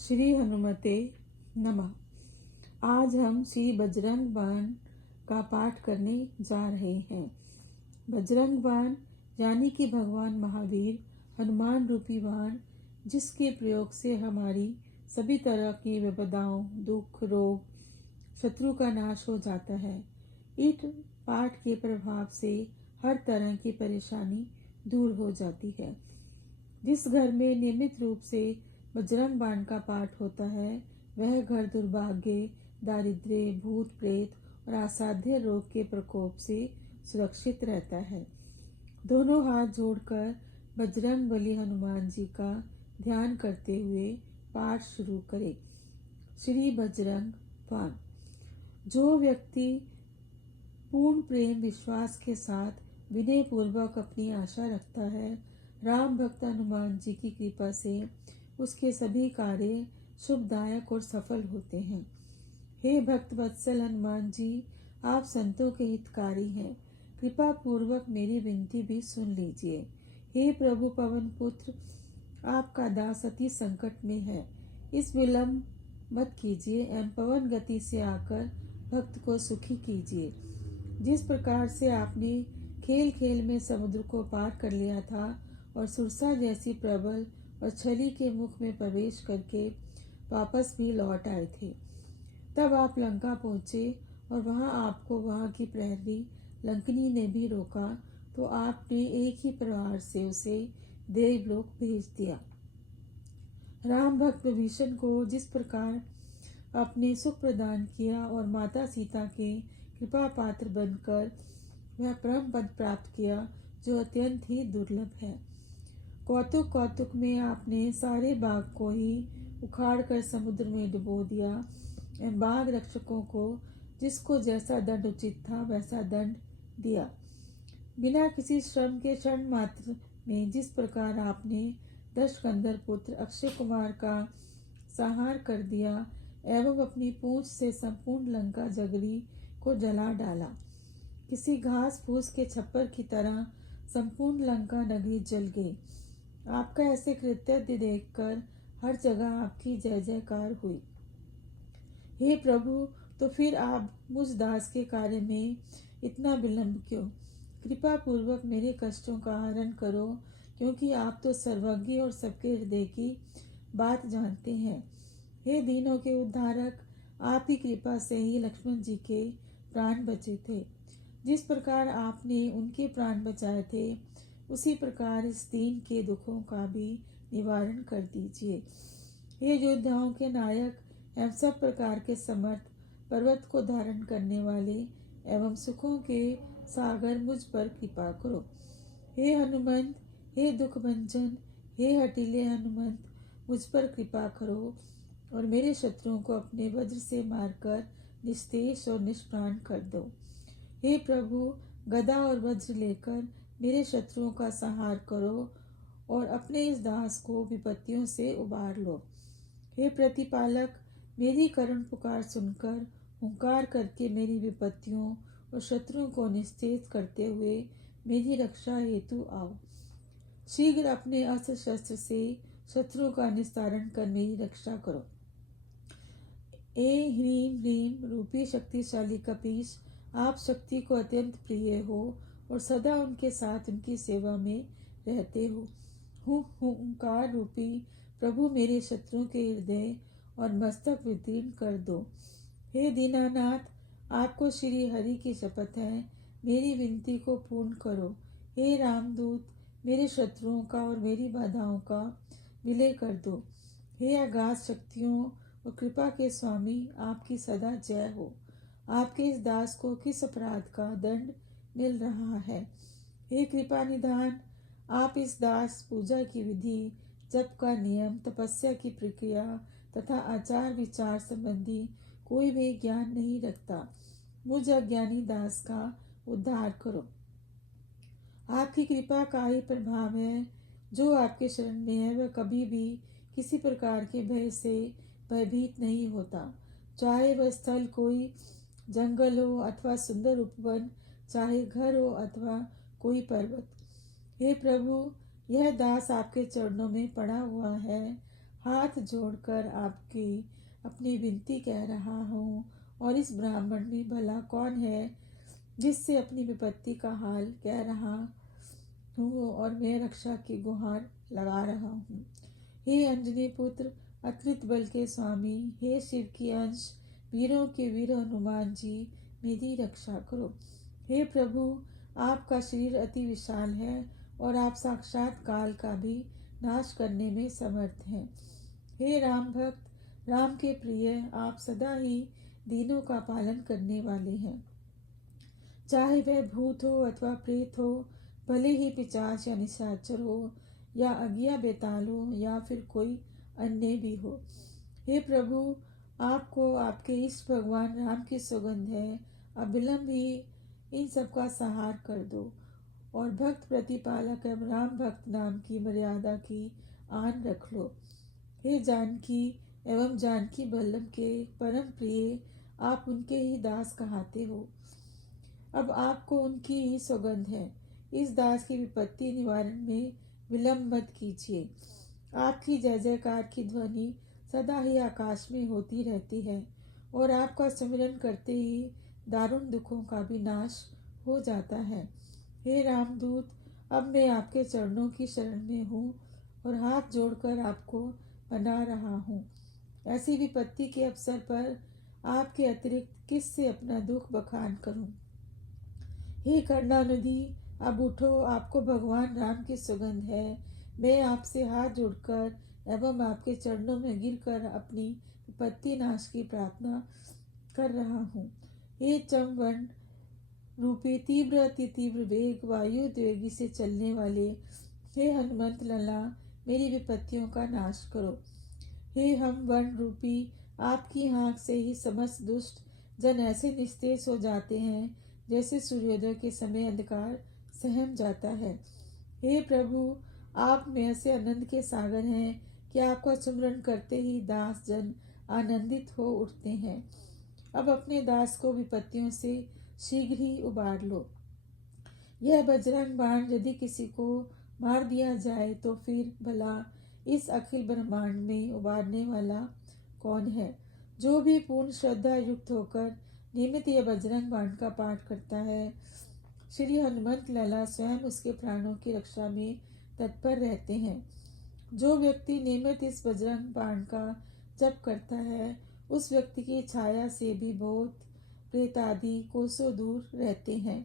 श्री हनुमते नमः। आज हम श्री बजरंग बाण का पाठ करने जा रहे हैं। बजरंग बाण यानी कि भगवान महावीर हनुमान रूपी बाण, जिसके प्रयोग से हमारी सभी तरह की विपदाओं, दुख, रोग, शत्रु का नाश हो जाता है। इस पाठ के प्रभाव से हर तरह की परेशानी दूर हो जाती है। जिस घर में नियमित रूप से बजरंग बाण का पाठ होता है, वह घर दुर्भाग्य, दारिद्र्य, भूत प्रेत और असाध्य रोग के प्रकोप से सुरक्षित रहता है। दोनों हाथ जोड़कर बजरंग बली हनुमान जी का ध्यान करते हुए पाठ शुरू करें। श्री बजरंग बाण। जो व्यक्ति पूर्ण प्रेम विश्वास के साथ विनय पूर्वक अपनी आशा रखता है, राम भक्त हनुमान जी की कृपा से उसके सभी कार्य शुभदायक और सफल होते हैं। हे भक्त वत्सल हनुमान जी, आप संतों के हितकारी हैं। कृपा पूर्वक मेरी विनती भी सुन लीजिए। हे प्रभु पवन पुत्र, आपका दास अति संकट में है। इस विलंब मत कीजिए एवं पवन गति से आकर भक्त को सुखी कीजिए। जिस प्रकार से आपने खेल खेल में समुद्र को पार कर लिया था और सुरसा जैसी प्रबल और छली के मुख में प्रवेश करके वापस भी लौट आए थे, तब आप लंका पहुँचे और वहाँ आपको वहाँ की प्रहरी लंकिनी ने भी रोका, तो आपने एक ही प्रहार से उसे देवलोक भेज दिया। राम भक्त विभीषण को जिस प्रकार अपने सुख प्रदान किया और माता सीता के कृपा पात्र बनकर वह परम पद प्राप्त किया, जो अत्यंत ही दुर्लभ है। कौतुक कौतुक में आपने सारे बाग को ही उखाड़ कर समुद्र में डुबो दिया एवं बाघ रक्षकों को जिसको जैसा दंड उचित था वैसा दंड दिया। बिना किसी श्रम के क्षण मात्र में जिस प्रकार आपने दशकंदर पुत्र अक्षय कुमार का संहार कर दिया एवं अपनी पूंछ से संपूर्ण लंका जगरी को जला डाला, किसी घास फूस के छप्पर की तरह संपूर्ण लंका नगरी जल गई। आपका ऐसे कृत्य देखकर हर जगह आपकी जय जयकार हुई। हे प्रभु, तो फिर आप मुझ दास के कार्य में इतना विलंब क्यों? कृपा पूर्वक मेरे कष्टों का हरण करो, क्योंकि आप तो सर्वज्ञ और सबके हृदय की बात जानते हैं। हे दीनों के उद्धारक, आप ही कृपा से ही लक्ष्मण जी के प्राण बचे थे। जिस प्रकार आपने उनके प्राण बचाए थे, उसी प्रकार इस दीन के दुखों का भी निवारण कर दीजिए। हे योद्धाओं के नायक एवं सब प्रकार के समर्थ, पर्वत को धारण करने वाले एवं सुखों के सागर, मुझ पर कृपा करो। हे हनुमंत, हे दुख भंजन, हे हठीले हनुमंत, मुझ पर कृपा करो और मेरे शत्रुओं को अपने वज्र से मारकर निस्तेज और निष्प्राण कर दो। हे प्रभु, गदा और वज्र लेकर मेरे शत्रुओं का संहार करो और अपने इस दास को विपत्तियों से उबार लो। हे प्रतिपालक, मेरी करुण पुकार सुनकर हुंकार करके मेरी विपत्तियों और शत्रुओं को निस्तेज करते हुए मेरी रक्षा हेतु आओ। शीघ्र अपने अस्त्र शस्त्र से शत्रुओं का निस्तारण कर मेरी रक्षा करो। ए ह्रीम ह्रीम रूपी शक्तिशाली कपीश, आप शक्ति को अत्यंत प्रिय हो और सदा उनके साथ उनकी सेवा में रहते हो। हुंकार रूपी प्रभु, मेरे शत्रुओं के हृदय और मस्तक विदीर्ण कर दो। हे दीनानाथ, आपको श्री हरि की शपथ है, मेरी विनती को पूर्ण करो। हे रामदूत, मेरे शत्रुओं का और मेरी बाधाओं का विलय कर दो। हे अगाध शक्तियों और कृपा के स्वामी, आपकी सदा जय हो। आपके इस दास को किस अपराध का दंड मिल रहा है? हे कृपा निधान, आप इस दास पूजा की विधि, जप का नियम, तपस्या की प्रक्रिया तथा आचार विचार संबंधी कोई भी ज्ञान नहीं रखता। मुझ अज्ञानी दास का उद्धार करो। आपकी कृपा का ही प्रभाव है। जो आपके शरण में है वह कभी भी किसी प्रकार के भय से भयभीत नहीं होता, चाहे वह स्थल कोई जंगल हो अथवा सुंदर उपवन, चाहे घर हो अथवा कोई पर्वत। हे प्रभु, यह दास आपके चरणों में पड़ा हुआ है। हाथ जोड़कर आपकी अपनी विनती कह रहा हूँ। और इस ब्राह्मण में भला कौन है जिससे अपनी विपत्ति का हाल कह रहा हूँ और मैं रक्षा की गुहार लगा रहा हूँ। हे अंजनी पुत्र, अतृत बल के स्वामी, हे शिव की अंश, वीरों के वीर हनुमान जी, मेरी रक्षा करो। हे प्रभु, आपका शरीर अति विशाल है और आप साक्षात काल का भी नाश करने में समर्थ हैं। हे राम भक्त, राम के प्रिय, आप सदा ही दीनों का पालन करने वाले हैं। चाहे वह भूत हो अथवा प्रेत हो, भले ही पिशाच या निशाचर हो या अज्ञा बेताल हो या फिर कोई अन्य भी हो। हे प्रभु, आपको आपके इष्ट भगवान राम की सौगंध है। अब विलंब ही इन सब का संहार कर दो और भक्त प्रतिपालक एवं राम भक्त नाम की मर्यादा की आन रख लो। हे जानकी एवं जानकी बल्लभ के परम प्रिय, आप उनके ही दास कहाते हो। अब आपको उनकी ही सौगंध है। इस दास की विपत्ति निवारण में विलंब मत कीजिए। आपकी जय जयकार की ध्वनि सदा ही आकाश में होती रहती है और आपका स्मरण करते ही दारुण दुखों का भी नाश हो जाता है। हे रामदूत, अब मैं आपके चरणों की शरण में हूँ और हाथ जोड़कर आपको मना रहा हूँ। ऐसी विपत्ति के अवसर पर आपके अतिरिक्त किससे अपना दुख बखान करूँ। हे करुणानिधि, अब उठो, आपको भगवान राम की सुगंध है। मैं आपसे हाथ जोड़कर एवं आपके चरणों में गिरकर अपनी विपत्ति नाश की प्रार्थना कर रहा हूँ। हे चमवन रूपी तीव्र अति तीव्र वेग वायु द्वेगी से चलने वाले, हे हनुमंत लला, मेरी विपत्तियों का नाश करो। हे हम वन रूपी, आपकी आँख से ही समस्त दुष्ट जन ऐसे निस्तेज हो जाते हैं जैसे सूर्योदय के समय अंधकार सहम जाता है। हे प्रभु, आप में ऐसे आनंद के सागर हैं कि आपका सुमरण करते ही दास जन आनंदित हो उठते हैं। अब अपने दास को विपत्तियों से शीघ्र ही उबार लो। यह बजरंग बाण यदि किसी को मार दिया जाए तो फिर भला इस अखिल ब्रह्मांड में उबारने वाला कौन है। जो भी पूर्ण श्रद्धा युक्त होकर नियमित यह बजरंग बाण का पाठ करता है, श्री हनुमंत लला स्वयं उसके प्राणों की रक्षा में तत्पर रहते हैं। जो व्यक्ति नियमित इस बजरंग बाण का जप करता है, उस व्यक्ति की छाया से भी बहुत प्रेत आदि कोसों दूर रहते हैं।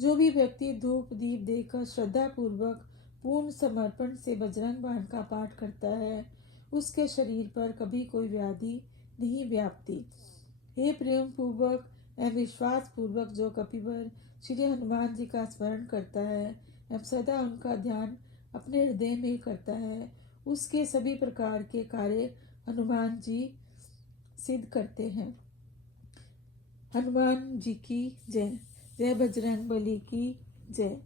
जो भी व्यक्ति धूप दीप देकर श्रद्धा पूर्वक पूर्ण समर्पण से बजरंग बाण का पाठ करता है, उसके शरीर पर कभी कोई व्याधि नहीं व्यापती। हे प्रेम पूर्वक एवं विश्वास पूर्वक जो कपिवर श्री हनुमान जी का स्मरण करता है एवं सदा उनका ध्यान अपने हृदय में करता है, उसके सभी प्रकार के कार्य हनुमान जी सिद्ध करते हैं। हनुमान जी की जय। जय बजरंग बली की जय।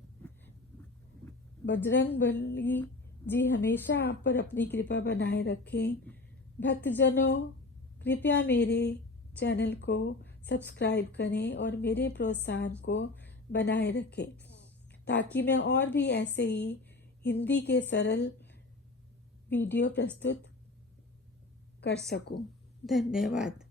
बजरंग बली जी हमेशा आप पर अपनी कृपा बनाए रखें। भक्तजनों, कृपया मेरे चैनल को सब्सक्राइब करें और मेरे प्रोत्साहन को बनाए रखें ताकि मैं और भी ऐसे ही हिंदी के सरल वीडियो प्रस्तुत कर सकूं। धन्यवाद।